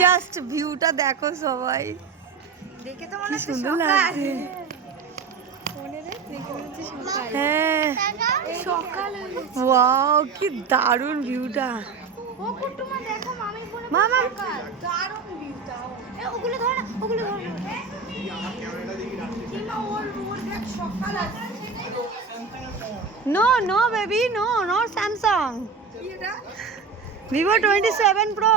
Just ভিউটা দেখো সবাই। দেখে তো মনে হচ্ছে সুন্দর সকাল। লাগছে। দেখে হচ্ছে সকাল। হ্যাঁ। সকাল হয়ে গেছে। ওয়াও কি দারুণ ভিউটা ও কুটুমা দেখো মামি বলে মামা। দারুণ ভিউটা এ ওগুলো ধর না ওগুলো ধর না। কিমা ওর ওর দেখ সকাল আছে। No no baby no not Samsung Vivo twenty seven pro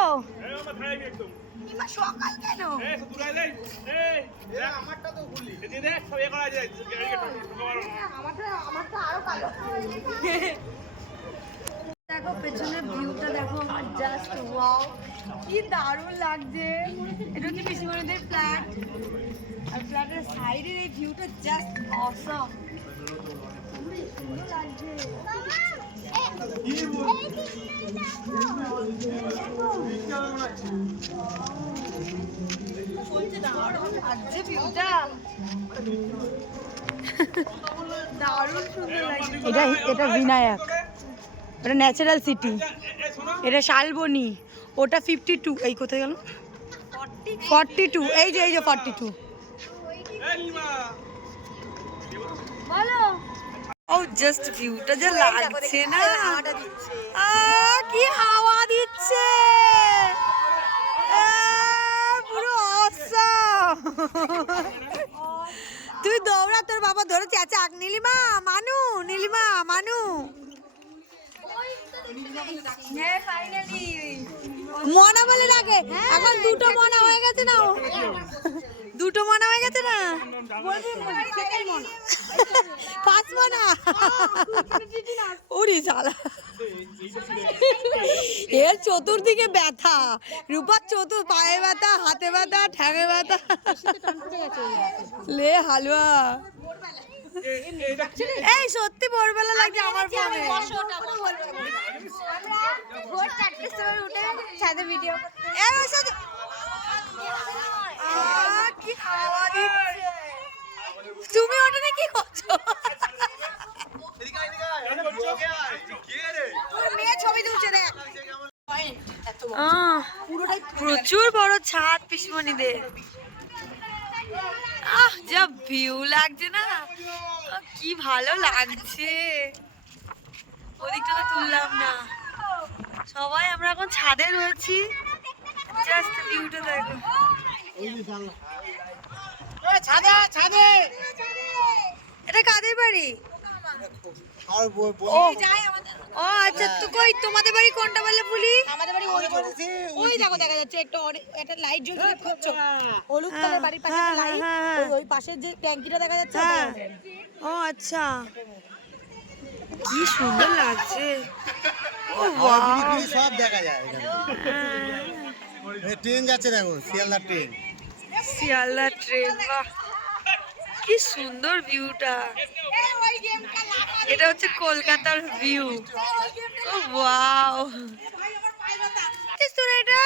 সকাল কেন? আমারটা আমারটা আরও কালো। দেখো পেছনের ভিউটা দেখো আমার জাস্ট ওয়াও কি দারুণ লাগছে। এটা হচ্ছে পিসিমণিদের ফ্ল্যাট আর ফ্ল্যাটের সাইডের এই ভিউটা জাস্ট অসম লাগছে। এটা এটা বিনায়ক। এটা ন্যাচারাল সিটি এটা শালবনি। ওটা ফিফটি টু এই কোথায় গেল? ফর্টি টু এই যে এই যে ফর্টি টু বলো। ও জাস্ট ভিউটা যা লাগছে না। কি হাওয়া দিচ্ছে। পুরো তুই দৌড়া তোর বাবা ধরে চেঁচা নীলিমা মানু নীলিমা মানু। মনা বলে লাগে এখন দুটো মনা হয়ে গেছে না? ও? দুটো মনা হয়ে গেছে না? পাঁচ মনা? ওরে জ্বালা। এর চতুর্দিকে ব্যথা। রূপার চতুর পায়ে ব্যথা হাতে ব্যথা ঠ্যাঙে ব্যথা। লে হালুয়া। এই সত্যি ভোরবেলা লাগছে আমার ফোনে ভোর চারটের সময় উঠে ছাদে ভিডিও ওই সত্যি- আহ, কি হাওয়া দিচ্ছে তুমি ওটা কি করছ মেয়ে ছবি তুলছে দেখ পুরোটাই প্রচুর বড় ছাদ পিসমণিদের। আহ যা ভিউ লাগছে না। কি ভালো লাগছে। ওদিকটা তো তুললাম না। সবাই আমরা এখন ছাদে রয়েছি। জাস্ট ভিউটা দেখো। এটা কাদের বাড়ি? ও ও আচ্ছা তো কই তোমাদের বাড়ি কোনটা বললে পুলি আমাদের বাড়ি ওই ওই দেখো দেখা যাচ্ছে একটা একটা লাইট জ্বলছে দেখছ হলুদ কালার বাড়ির পাশে হ্যাঁ, একটা লাইট হ্যাঁ, হ্যাঁ। ওই পাশের যে ট্যাঙ্কিটা দেখা যাচ্ছে হ্যাঁ। ও আচ্ছা। কি সুন্দর লাগছে। ও বাহ সব দেখা যায় এখানে। ট্রেন যাচ্ছে দেখো শিয়ালদা ট্রেন। শিয়ালদা ট্রেন বাহ। কি সুন্দর ভিউটা এটা হচ্ছে কলকাতার ভিউ ও ওয়াও তোর এটা।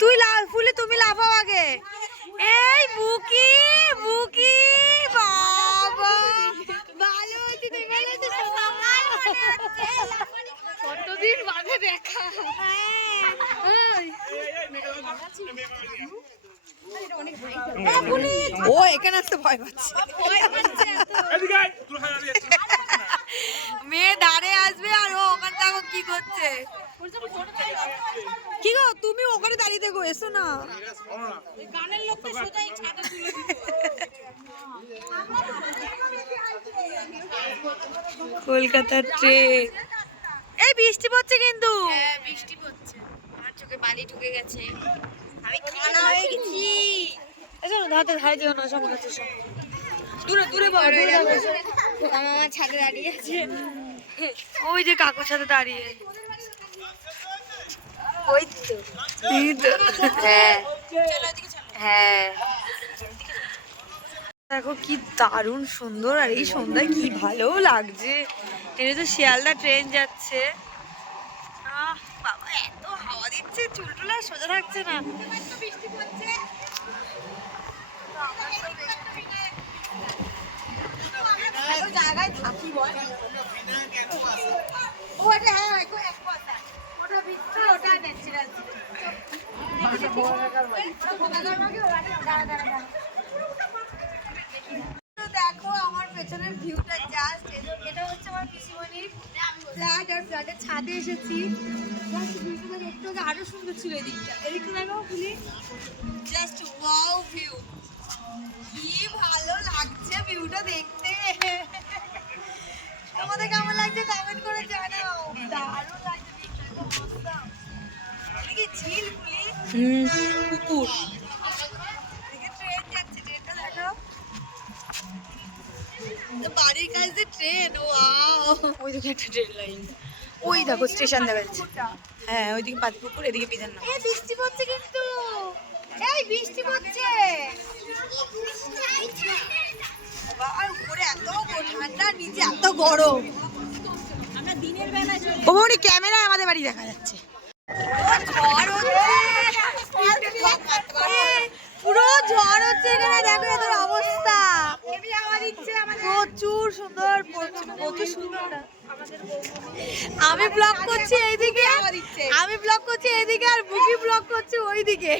তুই লাভ ফুলে তুমি লাফাও আগে। এই বুকি বুকি বাবা। ভালো কতদিন বাদে দেখা। ও এখানে আসতে ভয় পাচ্ছে। মেয়ে ধারে আসবে আর ও ওখানে দেখো কি করছে। কি গো তুমি ওখানে দাঁড়িয়ে দেখো এসো না। কলকাতার ট্রেন। এই বৃষ্টি পড়ছে কিন্তু। হ্যাঁ বৃষ্টি পড়ছে। আমার চোখে বালি ঢুকে গেছে। আমি কানা হয়ে গেছি। না ধাতে ধারে যেও না সব কাছে। দূরে দূরে আমার ছাদে দাঁড়িয়ে আছে। ওই যে কাকুর সাথে দাঁড়িয়ে। ওই তো। হ্যাঁ। হ্যাঁ। দেখো কি দারুণ সুন্দর আর এই সন্ধ্যায় কি ভালো লাগছে। ট্রেনে তো শিয়ালদা ট্রেন যাচ্ছে। বাবা এত হাওয়া দিচ্ছে চুলটুল সোজা থাকছে না। জায়গায় থাকি বল। ও এটা হ্যাঁ ওটা কথা ওটা বিস্তার ওটা ন্যাচারাল তো দেখো আমার পেছনের ভিউটা জাস্ট এটা হচ্ছে আমার পিসিমণির ফ্ল্যাট আর ফ্ল্যাটের ছাদে এসেছি। ভিউটা দেখতে হবে আরও সুন্দর ছিল এদিকটা। এদিকটা দেখো খুলি। জাস্ট ওয়াও ভিউ কি ভালো লাগছে ভিউটা দেখতে। তোমাদের কেমন লাগছে কমেন্ট করে জানাও। দারুণ লাগছে ভিউটা কি ঝিল পুকুর এদিকে ট্রেন যাচ্ছে ট্রেনটা দেখাও তো বাড়ির কাছে ট্রেন ওয়াও ওই দিকে একটা ট্রেন লাইন ওই দেখো স্টেশন দেখা যাচ্ছে। হ্যাঁ ওইদিকে পাতপুকুর এদিকে বিধাননগর এই বৃষ্টি পড়ছে কিন্তু। এই বৃষ্টি পড়ছে। আর উপরে এত ঠান্ডা নিচে এত গরম। আমরা দিনের বেলা ও ক্যামেরায় আমাদের বাড়ি দেখা যাচ্ছে ঝড় হচ্ছে পুরো ঝড় হচ্ছে এখানে দেখো এদের অবস্থা প্রচুর সুন্দর প্রচুর সুন্দর। আমি ব্লগ করছি এইদিকে আমি ব্লগ করছি এইদিকে আর বুকি ব্লগ করছে ওইদিকে।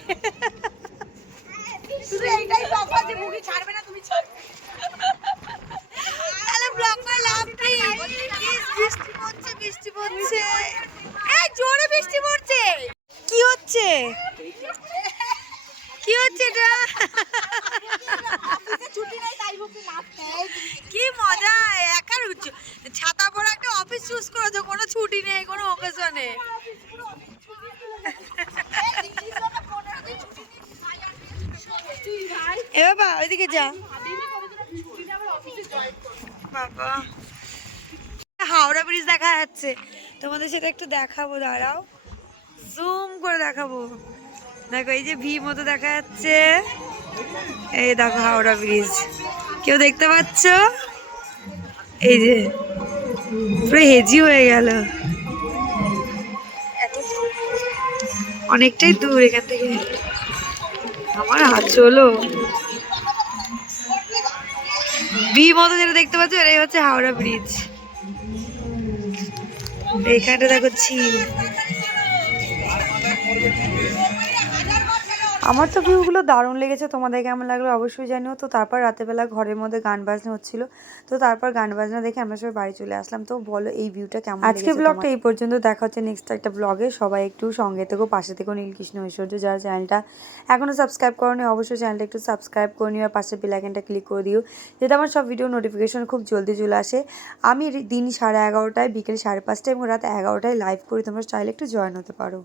শুধু এইটাই কথা যে বুকি ছাড়বে না তুমি তাহলে ব্লগ করে লাভ Please, বৃষ্টি পড়ছে বৃষ্টি পড়ছে। এই জোরে বৃষ্টি পড়ছে। কি হচ্ছে? কি হচ্ছে এটা ছুটি নেই তাই বুকি নাচতে কি মজা একার ছাতা পরে একটা অফিস চুজ করেছ, কোনো ছুটি নেই, কোনো অকেশনে এ বাবা, ওইদিকে যা। বাবা। হাওড়া ব্রিজ দেখা যাচ্ছে। তোমাদের সেটা একটু দেখাবো, দাঁড়াও। জুম করে দেখাবো। দেখো, এই যে ভি মতো দেখা যাচ্ছে। এই দেখো হাওড়া ব্রিজ। কেউ দেখতে পাচ্ছ? এই যে, পুরো হেজি হয়ে গেল। অনেকটাই দূর এখান থেকে। আমার হাত, চলো। বি মতো যেটা দেখতে পাচ্ছ, এটাই হচ্ছে হাওড়া ব্রিজ। এইখানটা দেখো ঝিল। আমার তো ভিউগুলো দারুণ লেগেছে তোমাদের কেমন লাগল অবশ্যই জানিও। তো তারপর রাতেরবেলা ঘরের মধ্যে গান বাজনা হচ্ছিল তো তারপর গান বাজনা দেখে আমরা সবাই বাড়ি চলে আসলাম। তো বলো এই ভিউটা কেমন আজকে ব্লগটা এই পর্যন্ত দেখা হচ্ছে নেক্সট একটা ব্লগে সবাই একটু সঙ্গে থেকো পাশে থেকো নীলকৃষ্ণ ঐশ্বর্য যারা চ্যানেলটা এখনও সাবস্ক্রাইব করনি অবশ্যই চ্যানেলটা একটু সাবস্ক্রাইব করে নিও আর পাশে বেলাইকেনটা ক্লিক করে দিও যাতে আমার সব ভিডিও নোটিফিকেশন খুব জলদি চলে আসে। আমি দিন সাড়ে এগারোটায় বিকেল সাড়ে পাঁচটায় এবং রাত এগারোটায় লাইভ করি তোমরা চাইলে একটু জয়েন হতে পারো।